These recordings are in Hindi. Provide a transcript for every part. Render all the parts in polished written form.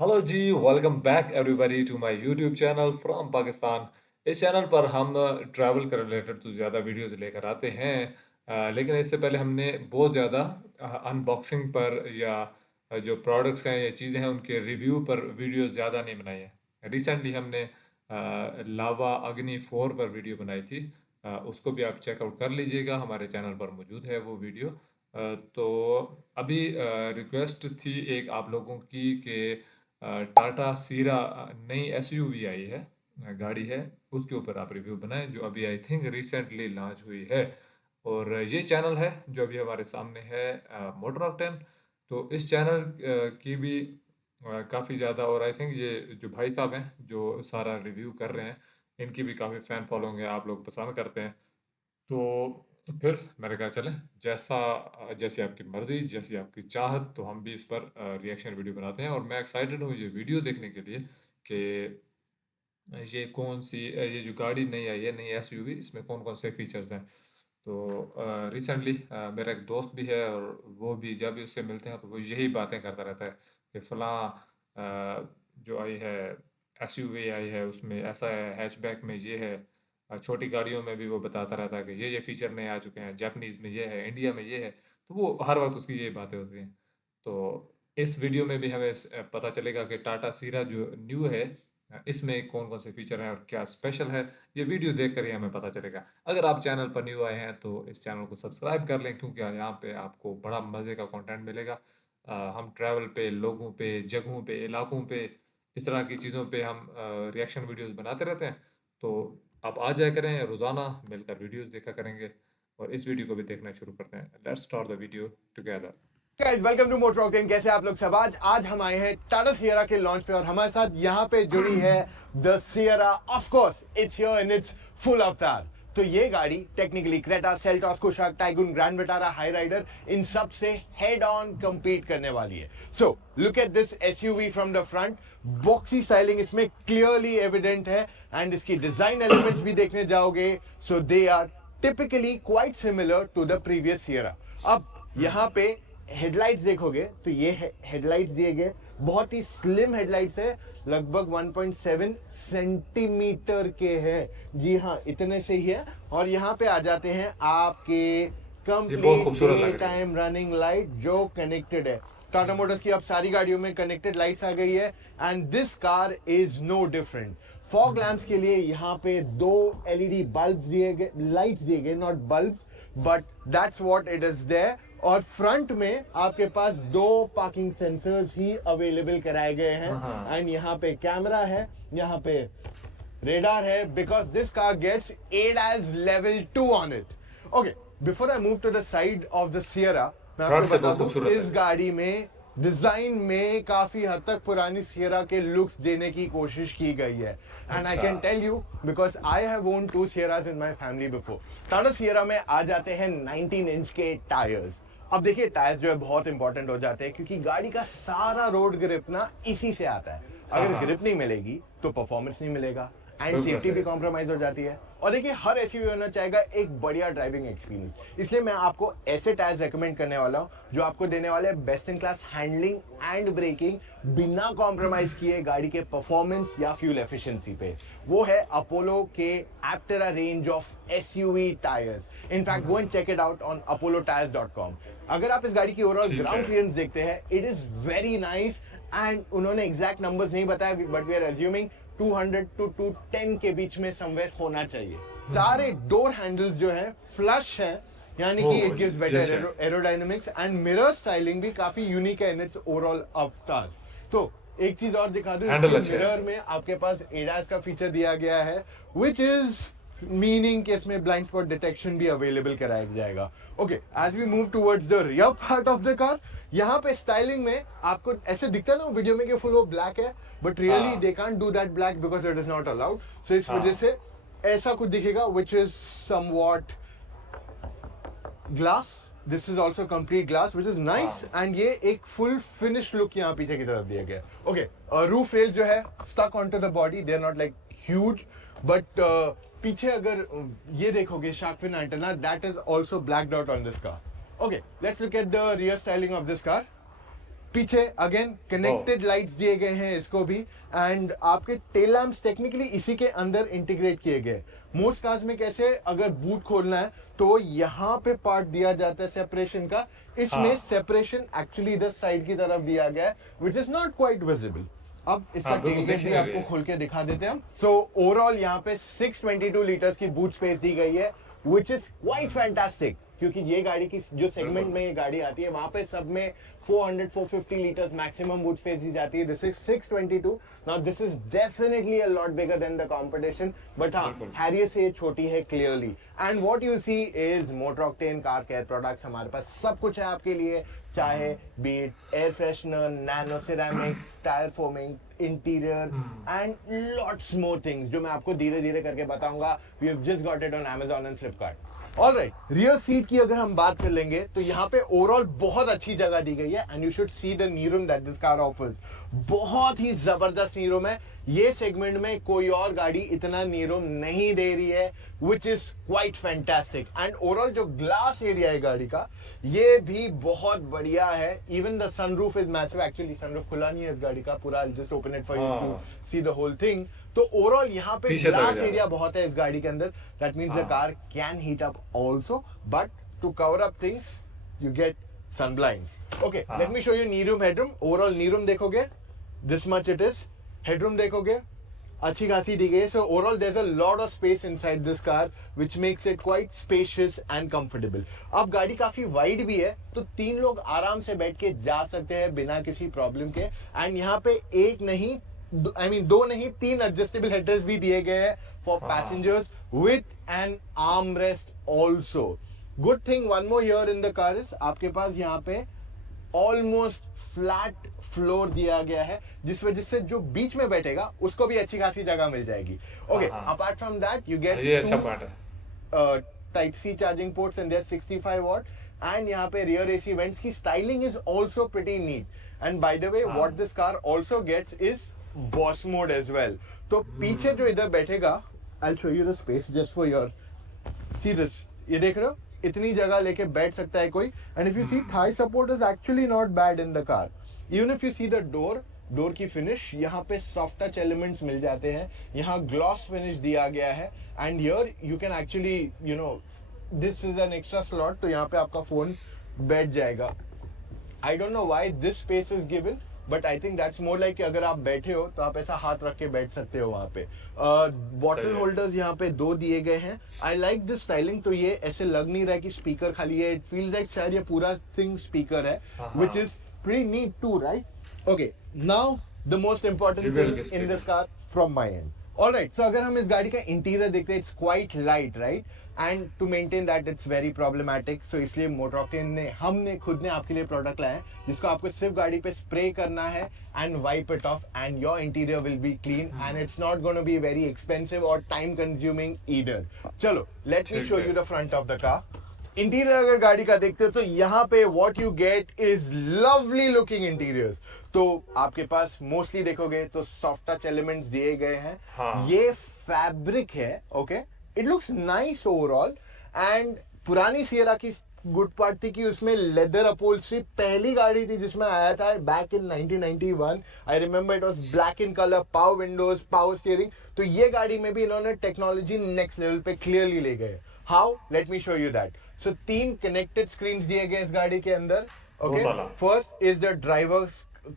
Hello ji, welcome back everybody to my YouTube channel from Pakistan. इस चैनल पर हम ट्रैवल के रिलेटेड तो ज़्यादा वीडियोस लेकर आते हैं। लेकिन इससे पहले हमने बहुत ज़्यादा अनबॉक्सिंग पर या जो प्रोडक्ट्स हैं या चीज़ें हैं उनके रिव्यू पर वीडियो ज़्यादा नहीं बनाई है। रिसेंटली हमने लावा अग्नि 4 पर वीडियो बनाई थी। उसको भी आप चेकआउट कर लीजिएगा, हमारे चैनल पर मौजूद है वो वीडियो। तो अभी रिक्वेस्ट थी एक आप लोगों की कि टाटा सीरा नई एसयूवी आई है, गाड़ी है, उसके ऊपर आप रिव्यू बनाएं जो अभी आई थिंक रिसेंटली लॉन्च हुई है। और ये चैनल है जो अभी हमारे सामने है, मोटर ऑफ 10। तो इस चैनल की भी काफ़ी ज़्यादा, और आई थिंक ये जो भाई साहब हैं जो सारा रिव्यू कर रहे हैं, इनकी भी काफ़ी फ़ैन फॉलोइंग है, आप लोग पसंद करते हैं। तो फिर मैंने कहा चलें, जैसी आपकी मर्ज़ी, जैसी आपकी चाहत, तो हम भी इस पर रिएक्शन वीडियो बनाते हैं। और मैं एक्साइटेड हूँ ये वीडियो देखने के लिए कि ये कौन सी ये जो गाड़ी नई आई है, नई एसयूवी, इसमें कौन कौन से फीचर्स हैं। तो रिसेंटली मेरा एक दोस्त भी है, और वो भी जब भी उससे मिलते हैं तो वो यही बातें करता रहता है कि फ़लाँ जो आई है, एसयूवी आई है, उसमें ऐसा है, हैचबैक में ये है। छोटी गाड़ियों में भी वो बताता रहता है कि ये फीचर नए आ चुके हैं, जापानीज़ में ये है, इंडिया में ये है। तो वो हर वक्त उसकी यही बातें होती हैं। तो इस वीडियो में भी हमें पता चलेगा कि टाटा सीरा जो न्यू है, इसमें कौन कौन से फीचर हैं और क्या स्पेशल है। ये वीडियो देख कर ही हमें पता चलेगा। अगर आप चैनल पर न्यू आए हैं तो इस चैनल को सब्सक्राइब कर लें, क्योंकि यहाँ पे आपको बड़ा मज़े का कंटेंट मिलेगा। हम ट्रैवल पे, लोगों पे, जगहों पे, इलाकों पे, इस तरह की चीज़ों पे हम रिएक्शन वीडियोस बनाते रहते हैं। तो आप आ जाया करें, रोज़ाना मिलकर वीडियोस देखा करेंगे। और इस वीडियो को भी देखना शुरू करते हैं। Let's start the video together. Guys welcome to Motor Octane. कैसे आप लोग सब? आज हम आए हैं टाटा सियरा के लॉन्च पे और हमारे साथ यहाँ पे जुड़ी है the Sierra. Of course it's here and it's full अवतार। तो ये गाड़ी technically Creta, Seltos, Kushaq, Taigun, grand Vitara, Hyryder, इन सब से हेड ऑन compete करने वाली है। So look at this SUV from the front. Boxy styling इसमें क्लियरली एविडेंट है एंड इसकी डिजाइन एलिमेंट्स भी देखने जाओगे so they are typically quite similar to the previous Sierra. अब यहाँ पे हेडलाइट्स देखोगे तो ये हेडलाइट्स दिए गए बहुत ही स्लिम हेडलाइट्स है, लगभग 1.7 सेंटीमीटर के हैं। जी हाँ, इतने से ही है। और यहाँ पे आ जाते हैं आपके ये बहुत कंप्लीट खूबसूरत डे लग रही है। टाइम रनिंग लाइट जो कनेक्टेड है। टाटा मोटर्स की अब सारी गाड़ियों में कनेक्टेड लाइट्स आ गई है and this car is no different. Fog lamps के लिए यहाँ पे दो एलईडी बल्ब दिए गए, लाइट्स दिए गए, not bulbs, but that's what it is there. और फ्रंट में आपके पास दो पार्किंग सेंसर्स ही अवेलेबल कराए गए हाँ हैं हाँ। एंड यहाँ पे कैमरा है, यहाँ पे radar है, because this car gets ADAS level 2 on it. Okay, before I move to the side of the Sierra, मैं आपको फ्रंट से बता बहुत दूं खूबसूरत इस लग रही है। गाड़ी में डिजाइन में काफी हद तक पुरानी सियरा के लुक्स देने की कोशिश की गई है एंड आई अच्छा। Can tell you because I have owned two Sierras in my family before. Tata Sierra में आ जाते हैं 19 इंच के टायर्स। अब देखिए टायर्स जो है बहुत इंपॉर्टेंट हो जाते हैं क्योंकि गाड़ी का सारा रोड ग्रिप ना इसी से आता है। हाँ अगर हाँ, ग्रिप नहीं मिलेगी तो परफॉर्मेंस नहीं मिलेगा एंड बिल्कुल सेफ्टी भी सही। कॉम्प्रोमाइज हो जाती है। और देखिए हर एसयूवी होना चाहेगा एक बढ़िया ड्राइविंग एक्सपीरियंस, इसलिए मैं आपको ऐसे टायर्स रेकमेंड करने वाला हूं जो आपको देने वाले best in class handling and braking बिना कॉम्प्रोमाइज किए गाड़ी के परफॉर्मेंस या फ्यूल एफिशिएंसी पे। वो है अपोलो के Apterra range of SUV tyres. In fact go and check it out on apollotyres.com। अगर आप इस गाड़ी की ओवरऑल ठीक है। ग्राउंड क्लियरेंस देखते हैं it is very nice and उन्होंने एग्जैक्ट नंबर्स नहीं बताया but we are assuming 200 to 210 के बीच में समवेयर होना चाहिए। सारे डोर हैंडल्स जो हैं फ्लश हैं, यानी ओ, कि इट गिव्स ये अच्छा बेटर है। एरोडायनामिक्स एंड मिरर स्टाइलिंग भी काफी यूनिक है इन इट्स ओवरऑल अवतार। तो एक चीज और दिखा दूं, हैंडल इसके अच्छा है। मिरर में आपके पास एडास का फीचर दिया गया है विच इज मीनिंग कि इसमें ब्लाइंड स्पॉट डिटेक्शन भी अवेलेबल कराया जाएगा। Okay, as we move towards the rear part of the car, यहाँ पे स्टाइलिंग में आपको ऐसे दिखता है ना वीडियो में कि फुल वो ब्लैक है, बट रियली हाँ they can't do that black because it is not allowed. So इस वजह हाँ। से ऐसा कुछ दिखेगा which is somewhat glass. This is also complete glass which is nice हाँ एंड ये एक फुल फिनिश लुक यहाँ पीछे की तरफ दिया गया। ओके, रूफ रेल्स जो है stuck on to the body, they are not like huge but पीछे अगर ये देखोगे shark fin antenna that is also blacked out on this car. Okay, let's look at the rear styling of this car. पीछे अगेन कनेक्टेड लाइट्स दिए गए हैं इसको भी, एंड आपके टेल लैंप्स टेक्निकली इसी के अंदर इंटीग्रेट किए गए। मोस्ट कार्स में कैसे अगर बूट खोलना है तो यहाँ पे पार्ट दिया जाता है सेपरेशन का, इसमें हाँ। सेपरेशन एक्चुअली इधर साइड की तरफ दिया गया है, which is not quite visible. अब इसका हाँ, बिल्कुल टेलगेट दिख भी नहीं आपको रही है। खोल के दिखा देते हैं हम। सो ओवरऑल यहाँ पे 622 लीटर्स की बूट स्पेस दी गई है, विच इज क्वाइट फैंटास्टिक, क्योंकि ये गाड़ी की जो सेगमेंट बिल्कुल। में ये गाड़ी आती है वहां पे सब में 400-450 लीटर्स मैक्सिमम बूट स्पेस दी जाती है। This is 622। Now this is definitely a lot bigger than the competition, but हाँ बिल्कुल। हैरियर से ये छोटी है clearly. And what you see is Motor octane car care products, हमारे पास सब कुछ है आपके लिए, चाहे beat air freshener, nano ceramic, tyre foaming, interior and lots more things जो मैं आपको धीरे धीरे करके बताऊंगा। We have just got it on Amazon and Flipkart. Alright, rear seat की अगर हम बात कर लेंगे तो यहाँ पे ओवरऑल बहुत अच्छी जगह दी गई है, and you should see the knee room that this car offers. बहुत ही जबरदस्त नी रूम है, ये सेगमेंट में कोई और गाड़ी इतना नी रूम नहीं दे रही है, which is quite fantastic. And overall जो ग्लास एरिया है गाड़ी का ये भी बहुत बढ़िया है। Even the sunroof is massive, actually sunroof खुला नहीं है इस गाड़ी का पूरा, just open it for you to see the whole thing. तो ओवरऑल यहाँ पे पीछे तक ग्लास जा रहा एरिया है। बहुत है इस गाड़ी के अंदर, दैट मीन्स द हाँ। Car can heat up also, but to cover up things you get sun blinds. Okay, हाँ। Let me show you knee room headroom. Overall knee room देखोगे this much it is, headroom देखोगे अच्छी खासी दी गई है। So overall there is a lot of space inside this car which makes it quite spacious and comfortable. अब गाड़ी काफी वाइड भी है, तो 3 लोग आराम से बैठ के जा सकते हैं बिना किसी प्रॉब्लम के। एंड यहाँ पे एक नहीं, दो नहीं, 3 एडजस्टेबल हेडरेस्ट भी दिए गए हैं फॉर हाँ। Passengers with an arm rest also. Good thing one more here in the car is आपके पास यहाँ पे ऑलमोस्ट फ्लैट फ्लोर दिया गया है, जिस वजह से जो बीच में बैठेगा उसको भी अच्छी खासी जगह मिल जाएगी। ओके, हाँ। Apart from that you get ये अच्छा पार्ट है। Type C charging ports and there 65 watt, and यहाँ पे रियर एसी वेंट्स की styling is also pretty neat. And by the way हाँ। What this car also gets is boss mode as well. तो पीछे जो इधर बैठेगा, I will show you the space just for your see this, ये देख रहे हो इतनी जगह लेके बैठ सकता है कोई। And if you see thigh support is actually not bad in the car. Even if you see the door की फिनिश, यहाँ पे सॉफ्ट टच एलिमेंट्स मिल जाते हैं, यहाँ ग्लॉस फिनिश दिया गया है। And here you can actually you know this is an extra slot, तो यहाँ पे आपका फोन बैठ जाएगा। I don't know why this space is given, but I think that's more like अगर आप बैठे हो तो आप ऐसा हाथ रख के बैठ सकते हो वहां पे। बॉटल सही है। होल्डर्स यहाँ पे 2 दिए गए हैं। आई लाइक दिस स्टाइलिंग, तो ये ऐसे लग नहीं रहा है कि स्पीकर खाली है, इट फील्स लाइक शायद ये पूरा थिंग स्पीकर है, हाँ। Which is pretty neat too, right? Okay, now the most important Dual thing speaker। In this car from my end. Alright, so अगर हम इस गाड़ी का इंटीरियर देखते हैं, it's quite light, right? And to maintain that it's very problematic, so इसलिए मोटर ऑक्टेन ने खुद ने आपके लिए प्रोडक्ट लाया है जिसको आपको सिर्फ गाड़ी पे स्प्रे करना है and wipe it of, and your interior will be clean, and it's not gonna be very expensive और टाइम कंज्यूमिंग ईदर। चलो, लेट मी ठीक शो है। You the front of the car. Interior अगर गाड़ी का देखते हो तो यहाँ पे what you get is lovely looking interiors. तो आपके पास मोस्टली देखोगे तो सॉफ्ट टच एलिमेंट्स दिए गए हैं। हाँ। ये फैब्रिक है, okay, it looks nice overall. And पुरानी सियरा की गुड पार्ट थी कि उसमें लेदर अपहोल्स्ट्री, पहली गाड़ी थी जिसमें आया था back in 1991। I remember it was black in colour, power Windows, power steering. तो ये गाड़ी में भी इन्होंने टेक्नोलॉजी नेक्स्ट लेवल पे क्लियरली ले गए। How? Late me show you that. So 3 connected screens दिए गए इस गाड़ी के अंदर। ओके, वाला। फर्स्ट इज द ड्राइवर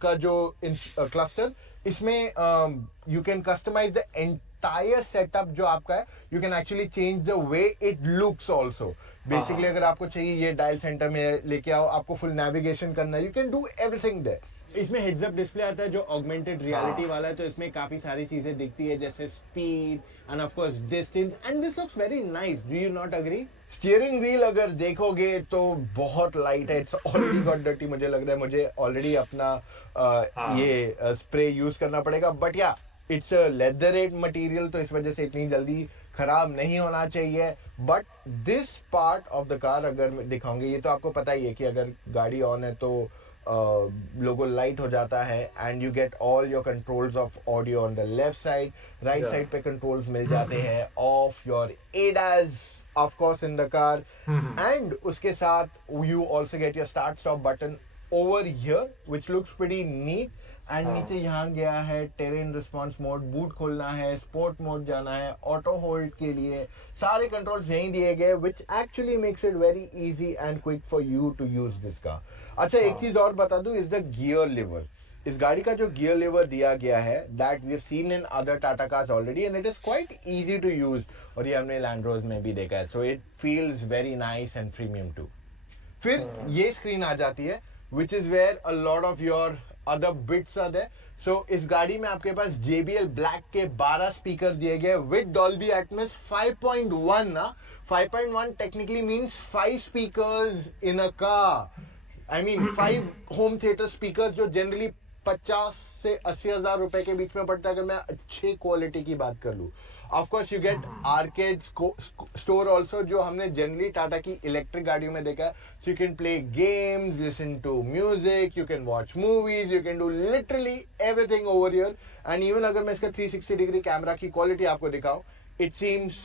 का जो क्लस्टर, इसमें you can customise the entire setup जो आपका है, you can actually change the way it looks also. Basically अगर आपको चाहिए ये डायल सेंटर में लेके आओ, आपको फुल नेविगेशन करना है, you can do everything there. इसमें हेड्स अप डिस्प्ले आता है जो ऑगमेंटेड रियलिटी वाला है, तो इसमें काफी सारी चीजें दिखती है जैसे speed end of course distance, and this looks very nice. Do you not agree? Steering wheel अगर देखोगे तो बहुत लाइट है, इट्स ऑलरेडी गॉट डर्टी। मुझे लग रहा है मुझे ऑलरेडी अपना ये स्प्रे यूज करना पड़ेगा, बट या इट्स लेदरेट मटेरियल, तो इस वजह से इतनी जल्दी खराब नहीं होना चाहिए। But this part of the car अगर दिखाऊंगे, ये तो आपको पता ही है कि अगर गाड़ी ऑन है तो लोगो लाइट हो जाता है, and you get all your controls of audio on the left side. Right Yeah. Side पे कंट्रोल्स मिल जाते हैं of your ADAS of course in the car, and उसके साथ you also get your start stop button over here which looks pretty neat. And हाँ। नीचे यहाँ गया है टेरेन रिस्पॉन्स मोड, बूट खोलना है, स्पोर्ट मोड जाना है, ऑटो होल्ड के लिए सारे कंट्रोल्स यहीं दिए गए, which actually makes it very easy and quick for you to use this car. अच्छा, एक हाँ। चीज और बता दूं, इज द गियर लिवर. इस गाड़ी का जो गियर लिवर दिया गया है, that we have seen in other Tata cars already and it is quite easy to use. और ये हमने लैंड रोवर्स में भी देखा है, so it feels very nice and premium too. फिर हाँ। ये स्क्रीन आ जाती है which is where a lot of your other bits are there. So इस गाड़ी में आपके पास JBL ब्लैक के 12 स्पीकर दिए गए विद डॉल्बी एटमॉस 5.1 ना. 5.1 technically means 5 speakers in a car. I mean 5 home theatre speakers जो जनरली 50 से 80 हजार रुपए के बीच में पड़ता है अगर मैं अच्छे क्वालिटी की बात कर लूं. Of course you get arcade store also, जो हमने जनरली टाटा की इलेक्ट्रिक गाड़ियों में देखा है. So you can play games, listen to music, you can watch movies, you can do literally everything over here. And even अगर मैं इसका 360 डिग्री कैमरा की क्वालिटी आपको दिखाऊं, इट सीम्स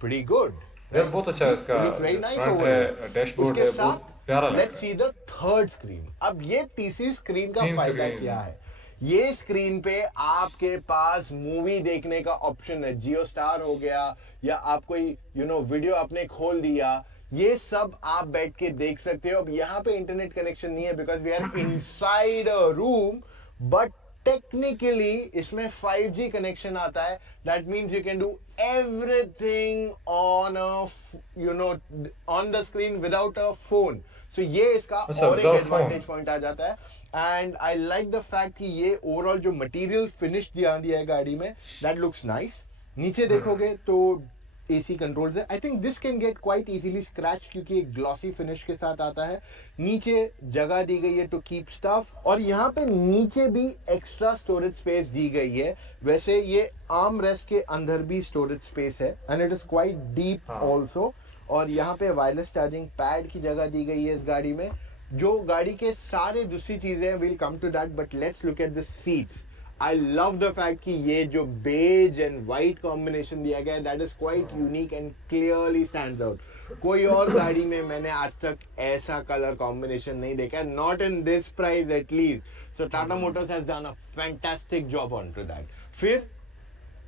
प्रीटी गुड. यार बहुत अच्छा है इसका, It looks very nice front over here. है, डैशबोर्ड उसके है, साथ बहुत प्यारा लग लेट्स रहा सी है। The third screen. अब ये तीसरी स्क्रीन का 3 फायदा स्क्रीन। क्या है? ये स्क्रीन पे आपके पास मूवी देखने का ऑप्शन है. जियो स्टार हो गया, या आप कोई वीडियो आपने खोल दिया, ये सब आप बैठ के देख सकते हो. अब यहाँ पे इंटरनेट कनेक्शन नहीं है because we are inside a room, but technically इसमें 5G कनेक्शन आता है. That means you can do everything on on the screen without a phone. So ये इसका अच्छा, और एक विदाउट फोन। एडवांटेज पॉइंट आ जाता है. And I like the fact कि ये ओवरऑल जो मटेरियल फिनिश दिया है गाड़ी में, दैट लुक्स नाइस. नीचे देखोगे तो AC कंट्रोल्स है. I think this can get quite easily scratch क्योंकि एक ग्लॉसी फिनिश के साथ आता है. नीचे जगह दी गई है टू कीप स्टफ, और यहाँ पे नीचे भी एक्स्ट्रा स्टोरेज स्पेस दी गई है. वैसे ये आर्म रेस्ट के अंदर भी स्टोरेज स्पेस है and it is quite deep हाँ। ऑल्सो. और यहाँ पे वायरलेस चार्जिंग पैड की जगह दी गई है इस गाड़ी में. जो गाड़ी के सारे दूसरी चीजें हैं, will come to that, but let's look at the seats. I love the fact कि ये जो बेज एंड वाइट कॉम्बिनेशन दिया गया है, that is quite unique and clearly stands out. कोई और गाड़ी में मैंने आज तक ऐसा कलर कॉम्बिनेशन नहीं देखा, not in this price at least. So Tata Motors has done a fantastic job on to that. फिर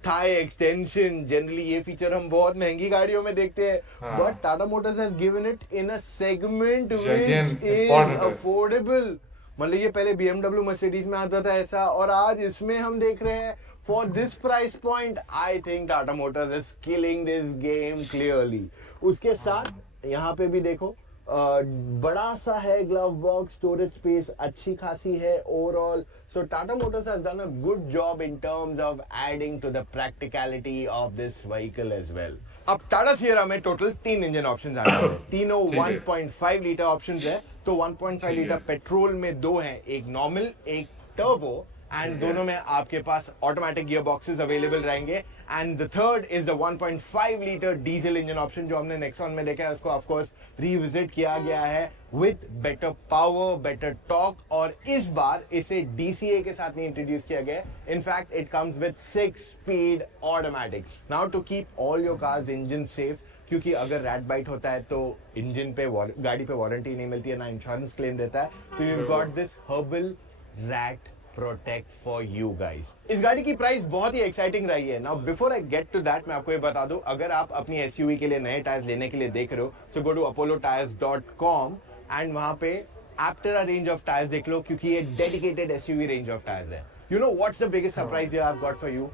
थाई एक्सटेंशन, जनरली ये फीचर हम बहुत महंगी गाड़ियों में देखते हैं, हाँ। But Tata Motors has given it in a segment Which again which is important है। अफोर्डेबल. मतलब ये पहले BMW मर्सिडीज में आता था ऐसा, और आज इसमें हम देख रहे हैं for this price point. I think Tata Motors is killing this game clearly. उसके साथ यहाँ पे भी देखो, बड़ा सा है ग्लव बॉक्स, स्टोरेज स्पेस अच्छी खासी है overall. So Tata Motors has done a good job in terms of adding to the practicality of this vehicle as well. अब टाटा सियरा में टोटल 3 इंजन ऑप्शंस आ जाते हैं. तीनों ठीक है। 1.5 लीटर ऑप्शंस है. तो 1.5 ठीक लीटर है। पेट्रोल में दो हैं, एक नॉर्मल एक टर्बो, एंड ठीक है। दोनों में आपके पास ऑटोमेटिक गियर बॉक्सेस अवेलेबल रहेंगे. And the third is the 1.5 litre diesel engine option जो हमने नेक्सॉन में देखा है, उसको ऑफ कोर्स रिविजिट किया गया है with better power, better torque, और इस बार इसे DCA के साथ नहीं इंट्रोड्यूस किया गया. In fact it comes with 6 speed automatic. Now to keep all your cars engine safe, क्योंकि अगर रैट बाइट होता है तो इंजन पे गाड़ी पे वारंटी नहीं मिलती है, ना इंश्योरेंस क्लेम देता है. So you got this herbal rat protect for you guys. इस गाड़ी की प्राइस बहुत ही एक्साइटिंग रही है. Now before I get to that, मैं आपको ये बता दूं, अगर आप अपनी SUV के लिए नए टायर्स लेने के लिए देख रहे हो, सो गो टू apollotires.com एंड वहां पे Aptera रेंज ऑफ टायर्स देख लो, क्योंकि ये dedicated SUV range of tyres है. You know what's the biggest surprise I have got for you?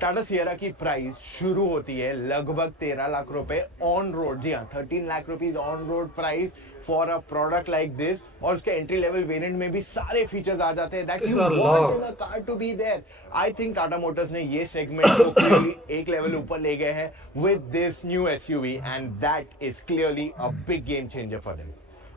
Tata Sierra की प्राइस शुरू होती है लगभग 13 लाख रुपए ऑन रोड. जी हाँ, 13 lakh rupees on road price for a product like this. और उसके एंट्री लेवल वेरिएंट में भी सारे फीचर्स आ जाते हैं that you want in a car to be there. I think Tata Motors ने ये सेगमेंट को क्लियरली एक लेवल ऊपर ले गए हैं with this new SUV, and that is clearly a big game changer for them.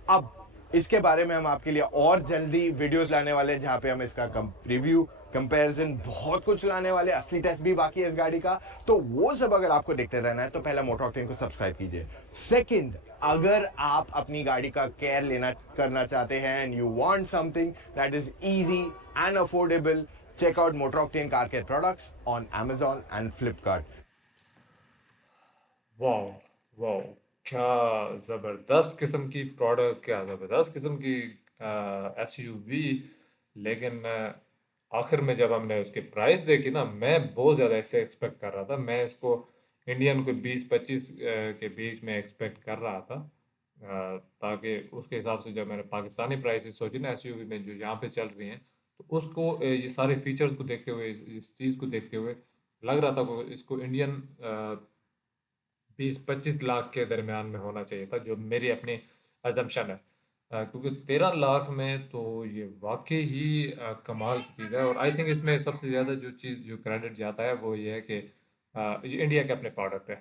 अब इसके बारे में हम आपके लिए और जल्दी वीडियोस लाने वाले हैं, जहां पे हम इसका रिव्यू, कंपैरिजन, बहुत कुछ लाने वाले. असली टेस्ट भी बाकी है इस गाड़ी का. तो वो सब अगर आपको देखते रहना है तो पहला मोटर ऑक्टेन को सब्सक्राइब कीजिए. सेकंड, अगर आप अपनी गाड़ी का केयर लेना करना चाहते हैं and you want something that is easy and affordable, check out motor octane car care products on Amazon and Flipkart. Wow! Wow! क्या ज़बरदस्त किस्म की प्रोडक्ट, क्या ज़बरदस्त किस्म की एसयूवी, लेकिन आखिर में जब हमने उसकी प्राइस देखी ना, मैं बहुत ज़्यादा इससे एक्सपेक्ट कर रहा था। मैं इसको इंडियन को 20-25 के बीच में एक्सपेक्ट कर रहा था। ताकि उसके हिसाब से जब मैंने पाकिस्तानी प्राइसेस सोची ना एसयूवी में जो यहाँ पे चल रही हैं, तो उसको ये सारे फीचर्स को देखते हुए, इस चीज़ को देखते हुए लग रहा था कि इसको इंडियन 20-25 लाख के दरमियान में होना चाहिए था, जो मेरी अपनी अजम्पशन है। क्योंकि 13 लाख में तो ये वाकई ही कमाल की चीज़ है। और आई थिंक इसमें सबसे ज़्यादा जो चीज़ जो क्रेडिट जाता है वो ये है कि ये इंडिया के अपने प्रोडक्ट है,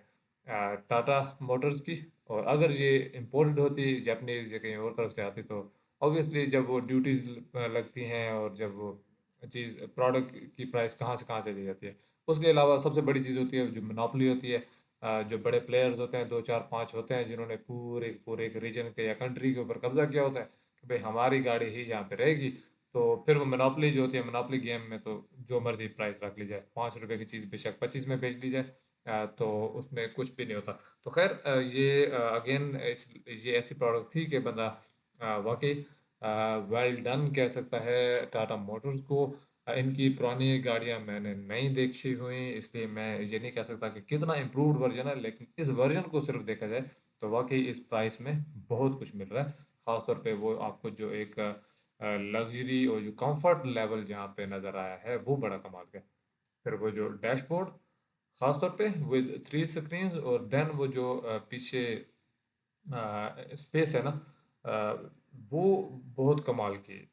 टाटा मोटर्स की। और अगर ये इम्पोर्टेड होती जापानीज या कहीं और तरफ से आती, तो ऑब्वियसली जब वो ड्यूटीज लगती हैं और जब वो चीज़ प्रोडक्ट की प्राइस कहाँ से कहाँ चली जाती है। उसके अलावा सबसे बड़ी चीज़ होती है जो मोनोपोली होती है। जो बड़े प्लेयर्स होते हैं, 2 4 5 होते हैं, जिन्होंने पूरे पूरे एक रीजन के या कंट्री के ऊपर कब्जा किया होता है कि भाई हमारी गाड़ी ही यहाँ पे रहेगी। तो फिर वो मोनोपोली जो होती है, मोनोपोली गेम में तो जो मर्जी प्राइस रख ली जाए, 5 रुपए की चीज़ बेशक 25 में बेच ली जाए, तो उसमें कुछ भी नहीं होता। तो खैर, ये अगेन ये ऐसी प्रोडक्ट थी कि बंदा वाकई वेल डन कह सकता है टाटा मोटर्स को। इनकी पुरानी गाड़ियां मैंने नहीं देखी हुई, इसलिए मैं ये नहीं कह सकता कि कितना इम्प्रूव्ड वर्जन है, लेकिन इस वर्जन को सिर्फ देखा जाए तो वाकई इस प्राइस में बहुत कुछ मिल रहा है। खासतौर पे वो आपको जो एक लग्जरी और जो कंफर्ट लेवल जहाँ पे नज़र आया है वो बड़ा कमाल का है। फिर वो जो डैशबोर्ड, खासतौर पे विद 3 स्क्रीन्स, और देन वो जो पीछे स्पेस है ना, वो बहुत कमाल की।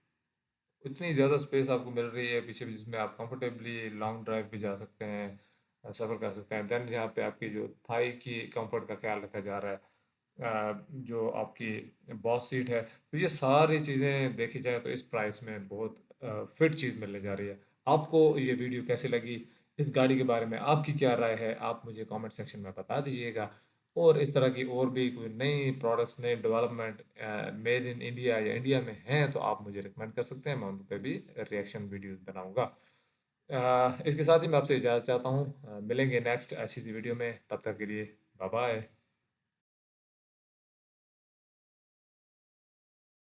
इतनी ज़्यादा स्पेस आपको मिल रही है पीछे भी, जिसमें आप कंफर्टेबली लॉन्ग ड्राइव भी जा सकते हैं, सफ़र कर सकते हैं। देन यहाँ पे आपकी जो थाई की कंफर्ट का ख्याल रखा जा रहा है, जो आपकी बॉस सीट है। तो ये सारी चीज़ें देखी जाए तो इस प्राइस में बहुत फिट चीज़ मिलने जा रही है। आपको ये वीडियो कैसी लगी? इस गाड़ी के बारे में आपकी क्या राय है? आप मुझे कमेंट सेक्शन में बता दीजिएगा। और इस तरह की और भी कोई नई प्रोडक्ट्स, नए डेवलपमेंट मेड इन इंडिया या इंडिया में हैं, तो आप मुझे रिकमेंड कर सकते हैं, मैं उन पे भी रिएक्शन वीडियोज़ बनाऊँगा। इसके साथ ही मैं आपसे इजाज़त चाहता हूँ। मिलेंगे नेक्स्ट ऐसी सी वीडियो में, तब तक के लिए बाय बाय।